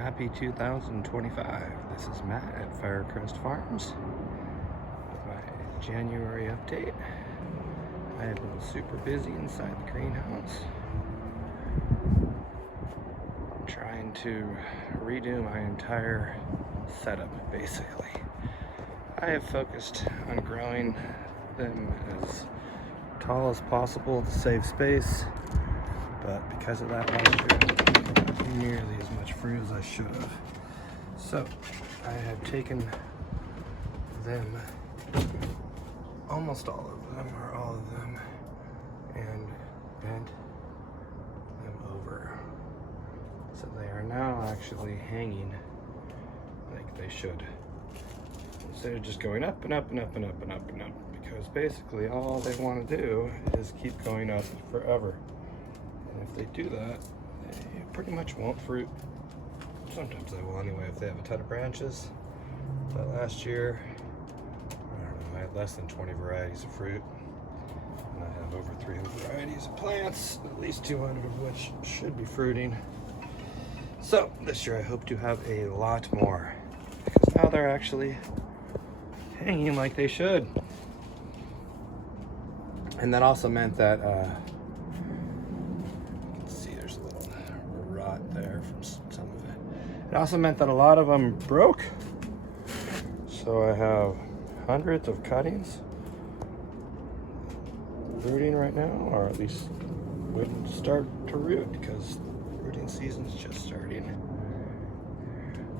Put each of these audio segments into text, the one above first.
Happy 2025. This is Matt at Firecrest Farms with my January update. I have been super busy inside the greenhouse trying to redo my entire setup, basically. I have focused on growing them as tall as possible to save space, but because of that last year, I didn't get nearly as much fruit as I should have. So I have taken them, almost all of them, or all of them, and bent them over. So they are now actually hanging like they should. Instead of just going up and up and up and up and up and up, because basically all they want to do is keep going up forever. And if they do that, they pretty much won't fruit. Sometimes they will anyway if they have a ton of branches. But last year, I don't know, I had less than 20 varieties of fruit. And I have over 300 varieties of plants, at least 200 of which should be fruiting. So this year I hope to have a lot more, because now they're actually hanging like they should. And that also meant that you can see there's a little rot there from some of it. It also meant that a lot of them broke. So I have hundreds of cuttings rooting right now, or at least waiting to start to root, because rooting season's just starting.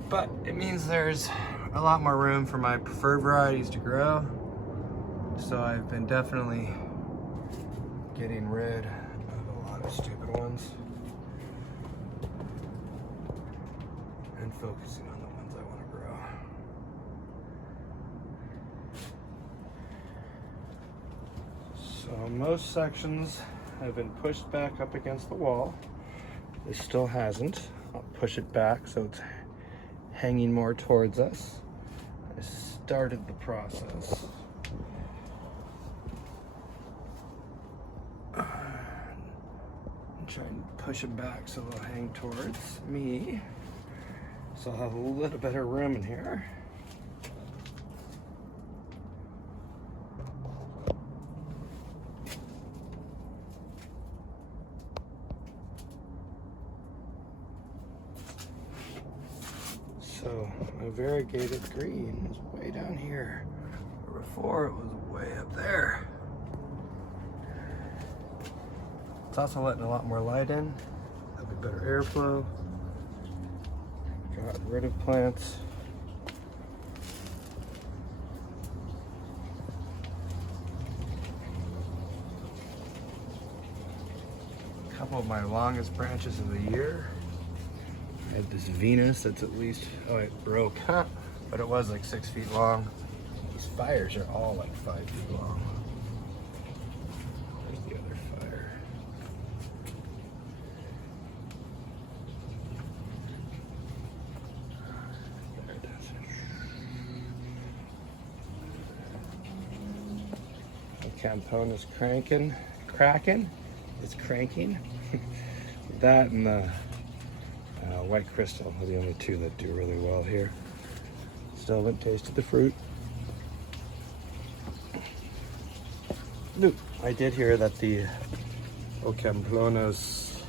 But it means there's a lot more room for my preferred varieties to grow. So I've been definitely getting rid of a lot of stupid ones and focusing on the ones I want to grow. So most sections have been pushed back up against the wall. This still hasn't. I'll push it back so it's hanging more towards us. I started the process. Try and push it back so they'll hang towards me. So I'll have a little better room in here. So my variegated green is way down here. Before it was way up there. It's also letting a lot more light in. Have a better airflow. Got rid of plants. A couple of my longest branches of the year. I have this Venus that's at least, oh it broke, huh? But it was like 6 feet long. These fires are all like 5 feet long. There's the other fire. There it is. The Campone is cracking. It's cranking. That and the White Crystal are the only two that do really well here. Still haven't tasted the fruit. I did hear that the Ocampones,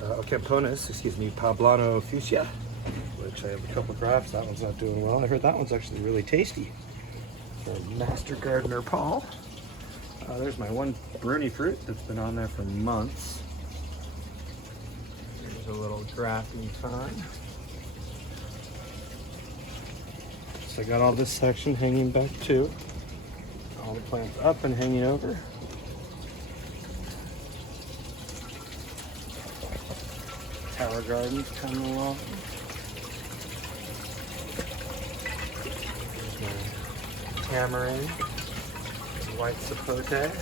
Poblano Fuchsia, which I have a couple grafts, that one's not doing well. I heard that one's actually really tasty. From Master Gardener Paul. There's my one Bruni fruit that's been on there for months. There's a little grafting time. So I got all this section hanging back too. All the plants up and hanging over. Tower gardens coming along. There's my tamarind, white sapote.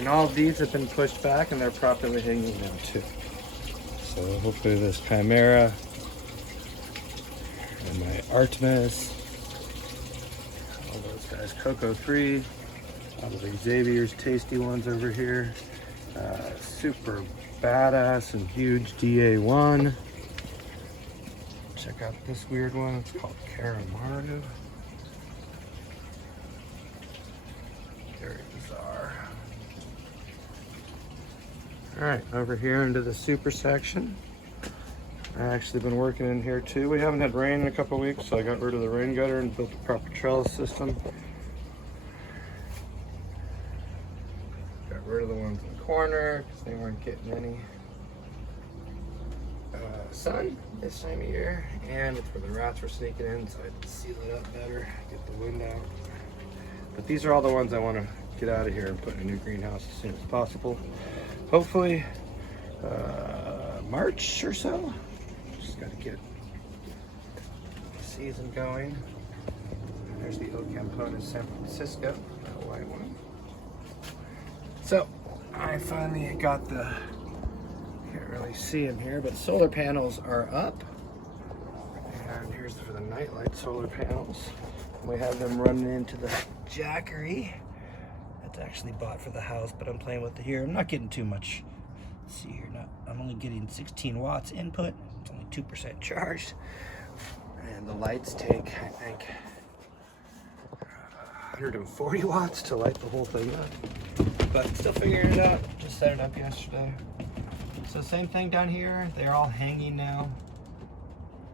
And all of these have been pushed back and they're properly hanging now too. So hopefully this Chimera and my Artemis, all those guys, Cocoa 3, all of the Xavier's tasty ones over here, super badass and huge DA1, Check out this weird one. It's called Karamaru. Very bizarre. All right, over here into the super section. I've actually been working in here too. We haven't had rain in a couple of weeks, so I got rid of the rain gutter and built a proper trellis system. Got rid of the ones in the corner because they weren't getting any sun this time of year, and it's where the rats were sneaking in, so I had to seal it up better, get the wind out. But these are all the ones I want to get out of here and put in a new greenhouse as soon as possible. Hopefully March or so. Just got to get the season going. There's the O Campona San Francisco, that white one. So I finally got the, can't really see in here, but solar panels are up. And here's for the nightlight solar panels. We have them running into the Jackery. That's actually bought for the house, but I'm playing with it here. I'm not getting too much. Let's see here, I'm only getting 16 watts input. It's only 2% charged. And the lights take, I think, 140 watts to light the whole thing up. But still figuring it out. Just set it up yesterday. So same thing down here. They're all hanging now.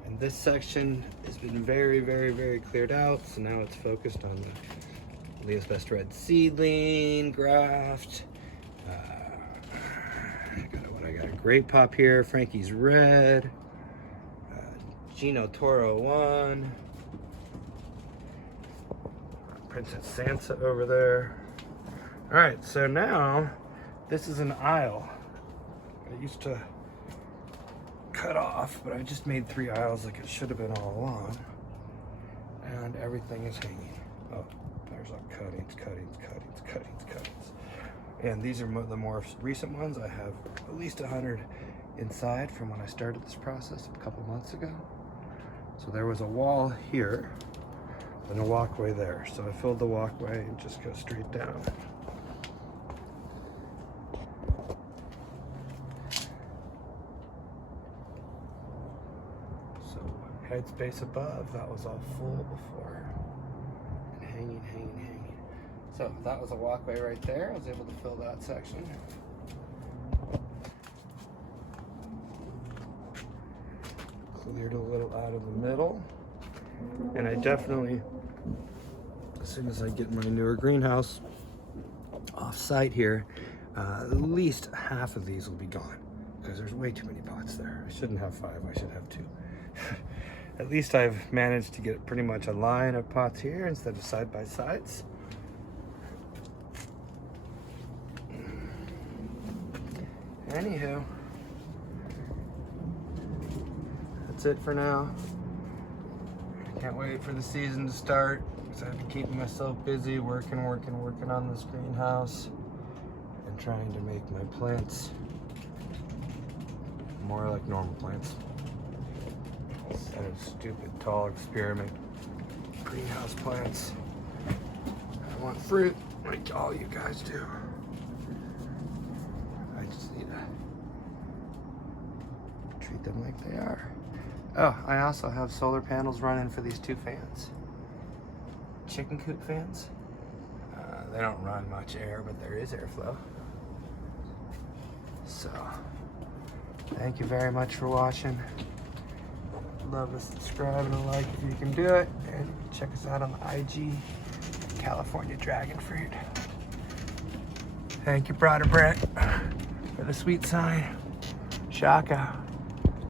And this section has been very, very, very cleared out. So now it's focused on the Leah's Best Red seedling, graft. I got a Great Pop here, Frankie's Red, Gino Toro 1, Princess Sansa over there. All right, so now this is an aisle. I used to cut off, but I just made 3 aisles like it should have been all along. And everything is hanging. Oh, there's all cuttings. And these are the more recent ones. I have at least 100 inside from when I started this process a couple months ago. So there was a wall here and a walkway there. So I filled the walkway and just go straight down. So headspace above, that was all full before. And hanging. So that was a walkway right there. I was able to fill that section. Cleared a little out of the middle. And I definitely, as soon as I get my newer greenhouse off site here, at least half of these will be gone because there's way too many pots there. I shouldn't have 5, I should have 2. At least I've managed to get pretty much a line of pots here instead of side by sides. Anywho, that's it for now. I can't wait for the season to start because I've been keeping myself busy working on this greenhouse and trying to make my plants more like normal plants instead of stupid tall experiment greenhouse plants. I want fruit like all you guys do. I just need to treat them like they are. Oh, I also have solar panels running for these 2 fans. Chicken coop fans. They don't run much air, but there is airflow. So, thank you very much for watching. Love to subscribe and a like if you can do it. And check us out on the IG, California Dragon Fruit. Thank you, Brother Brent, for the sweet sign. Shaka.